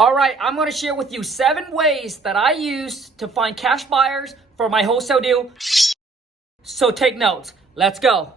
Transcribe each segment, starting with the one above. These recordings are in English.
All right, I'm going to share with you 7 ways that I use to find cash buyers for my wholesale deal. So take notes. Let's go.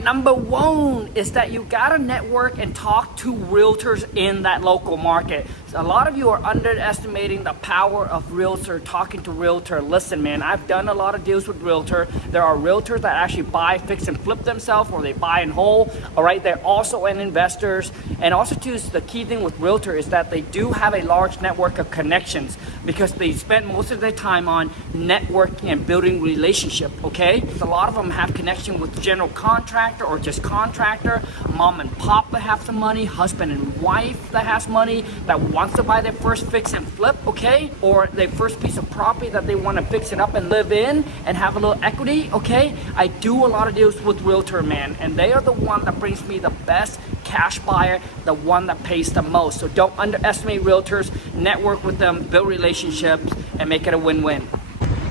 Number 1 is that you gotta network and talk to realtors in that local market. So a lot of you are underestimating the power of realtor, talking to realtor. Listen, man, I've done a lot of deals with realtor. There are realtors that actually buy, fix, and flip themselves, or they buy in whole. All right, they're also an investors. And also too, the key thing with realtor is that they do have a large network of connections because they spend most of their time on networking and building relationship. Okay, a lot of them have connection with general contractors or just contractor, mom and pop that have some money, husband and wife that has money, that wants to buy their first fix and flip, okay? Or their first piece of property that they want to fix it up and live in and have a little equity, okay? I do a lot of deals with realtor, man, and they are the one that brings me the best cash buyer, the one that pays the most. So don't underestimate realtors, network with them, build relationships, and make it a win-win.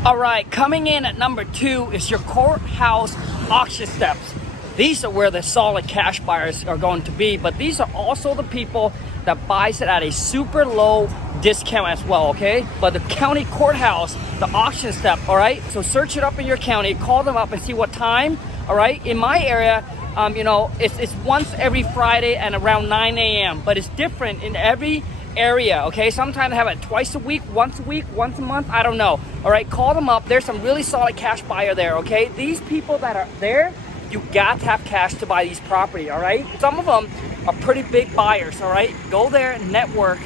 All right, coming in at number 2 is your courthouse auction steps. These are where the solid cash buyers are going to be, but these are also the people that buys it at a super low discount as well, okay? But the county courthouse, the auction step, all right? So search it up in your county, call them up and see what time, all right? In my area, it's once every Friday and around 9 a.m., but it's different in every area, okay? Sometimes they have it twice a week, once a month, I don't know. All right, call them up. There's some really solid cash buyer there, okay? These people that are there, you got to have cash to buy these property, all right? Some of them are pretty big buyers, all right? Go there, network,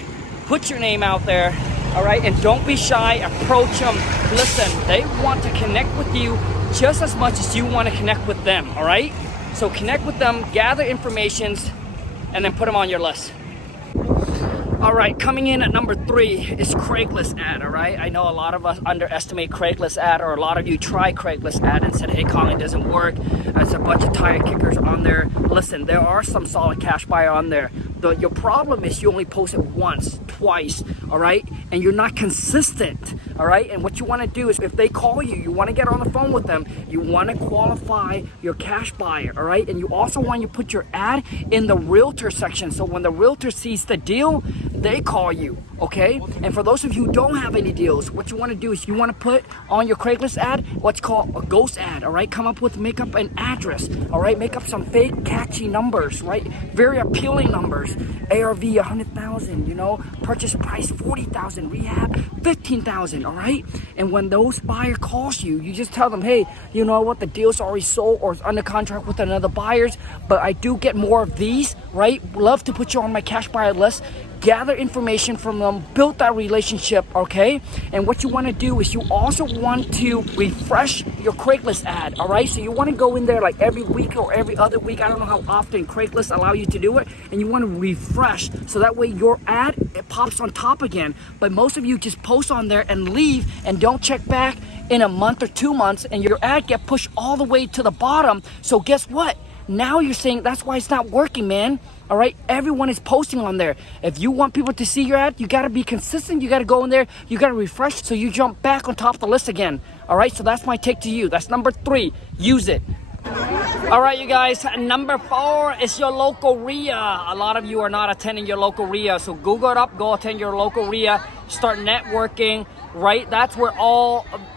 put your name out there, all right? And don't be shy, approach them. Listen, they want to connect with you just as much as you want to connect with them, all right? So connect with them, gather informations, and then put them on your list. All right, coming in at number 3 is Craigslist ad, all right? I know a lot of us underestimate Craigslist ad, or a lot of you try Craigslist ad and said, hey, Khang, it doesn't work. There's a bunch of tire kickers on there. Listen, there are some solid cash buyer on there. Your problem is you only post it once, twice, all right? And you're not consistent, all right? And what you want to do is if they call you, you want to get on the phone with them, you want to qualify your cash buyer, all right? And you also want to put your ad in the realtor section. So when the realtor sees the deal, they call you, okay? And for those of you who don't have any deals, what you want to do is you want to put on your Craigslist ad what's called a ghost ad, all right? Come up with, make up an address, all right? Make up some fake catchy numbers, right? Very appealing numbers. ARV 100,000, you know, purchase price 40,000, rehab 15,000, all right? And when those buyer calls you, you just tell them, hey, you know what, the deal's already sold or is under contract with another buyers, but I do get more of these, right? Love to put you on my cash buyer list. Gather information from them, build that relationship, okay? And what you want to do is you also want to refresh your Craigslist ad, all right? So you want to go in there like every week or every other week. I don't know how often Craigslist allow you to do it. And you want to refresh so that way your ad, it pops on top again. But most of you just post on there and leave and don't check back in a month or 2 months, and your ad get pushed all the way to the bottom. So guess what? Now you're saying that's why it's not working, man. All right, everyone is posting on there. If you want people to see your ad, you got to be consistent. You got to go in there, you got to refresh so you jump back on top of the list again. All right, so that's my take to you. That's number 3. Use it. All right, you guys, number 4 is your local RIA. A lot of you are not attending your local RIA, so Google it up, go attend your local RIA, start networking, right? That's where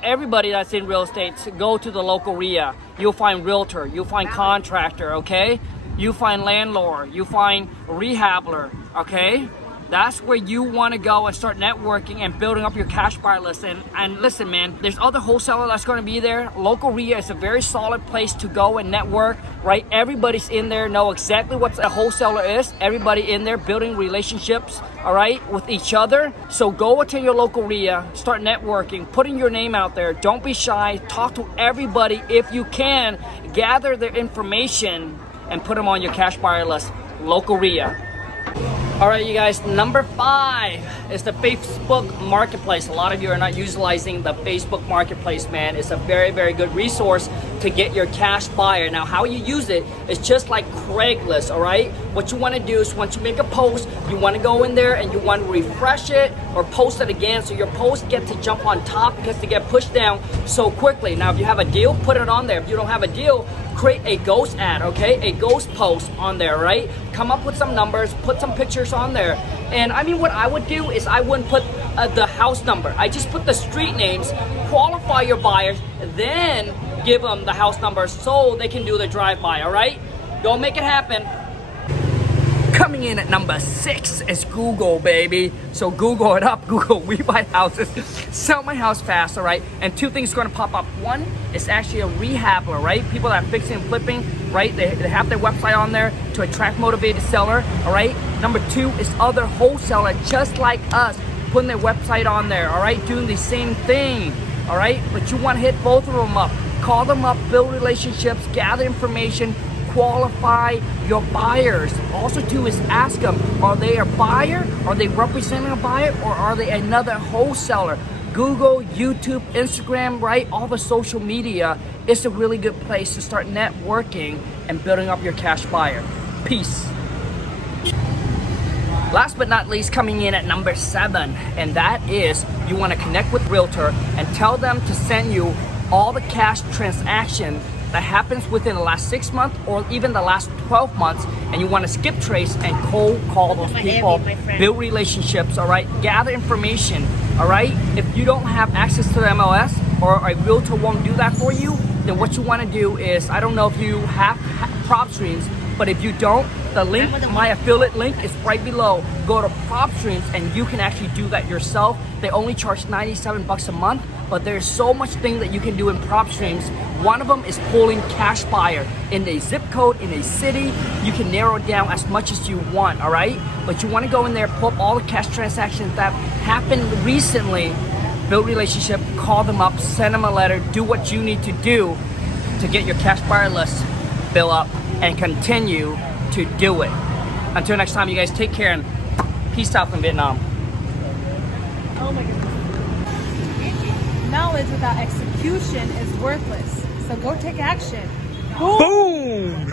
everybody that's in real estate, go to the local RIA. You'll find realtor, you'll find contractor, okay? You find landlord, you find rehabler, okay? That's where you want to go and start networking and building up your cash buyer list. And listen, man, there's other wholesaler that's going to be there. Local RIA is a very solid place to go and network, right? Everybody's in there, know exactly what a wholesaler is. Everybody in there building relationships, all right, with each other. So go attend your local RIA, start networking, putting your name out there. Don't be shy. Talk to everybody if you can. Gather their information and put them on your cash buyer list. Local RIA. All right, you guys, number 5 is the Facebook Marketplace. A lot of you are not utilizing the Facebook Marketplace, man. It's a very, very good resource to get your cash buyer. Now, how you use it is just like Craigslist, all right? what you want to do is once you make a post, you want to go in there and you want to refresh it or post it again, so your post get to jump on top, gets to get pushed down so quickly. Now if you have a deal, put it on there. If you don't have a deal, create a ghost ad, okay? A ghost post on there, right? Come up with some numbers, put some pictures on there. And I mean, what I would do is I wouldn't put the house number. I just put the street names, qualify your buyers, then give them the house number so they can do the drive-by, all right? Don't make it happen. Coming in at number 6 is Google, baby. So Google it up. Google, we buy houses, sell my house fast, all right? And 2 things are gonna pop up. One is actually a rehabber, right? People that are fixing and flipping, right? They have their website on there to attract motivated seller, all right? Number 2 is other wholesaler just like us putting their website on there, all right? Doing the same thing, all right? But you wanna hit both of them up. Call them up, build relationships, gather information, qualify your buyers. Also too is ask them, are they a buyer? Are they representing a buyer? Or are they another wholesaler? Google, YouTube, Instagram, right? All the social media is a really good place to start networking and building up your cash buyer. Peace. Last but not least, coming in at number 7, and that is you want to connect with Realtor and tell them to send you all the cash transaction that happens within the last 6 months or even the last 12 months, and you want to skip trace and cold call those people, build relationships, all right? Gather information, all right? If you don't have access to the MLS or a Realtor won't do that for you, then what you want to do is, I don't know if you have prop streams, but if you don't, the link, my affiliate link is right below. Go to prop streams and you can actually do that yourself. They only charge 97 bucks a month, but there's so much thing that you can do in prop streams. One of them is pulling cash buyer in a zip code, in a city. You can narrow it down as much as you want, all right? But you want to go in there, pull up all the cash transactions that happened recently, build relationship, call them up, send them a letter, do what you need to do to get your cash buyer list built up and continue to do it. Until next time, you guys take care and peace out from Vietnam. Oh my goodness. Knowledge without execution is worthless. So go take action. Boom!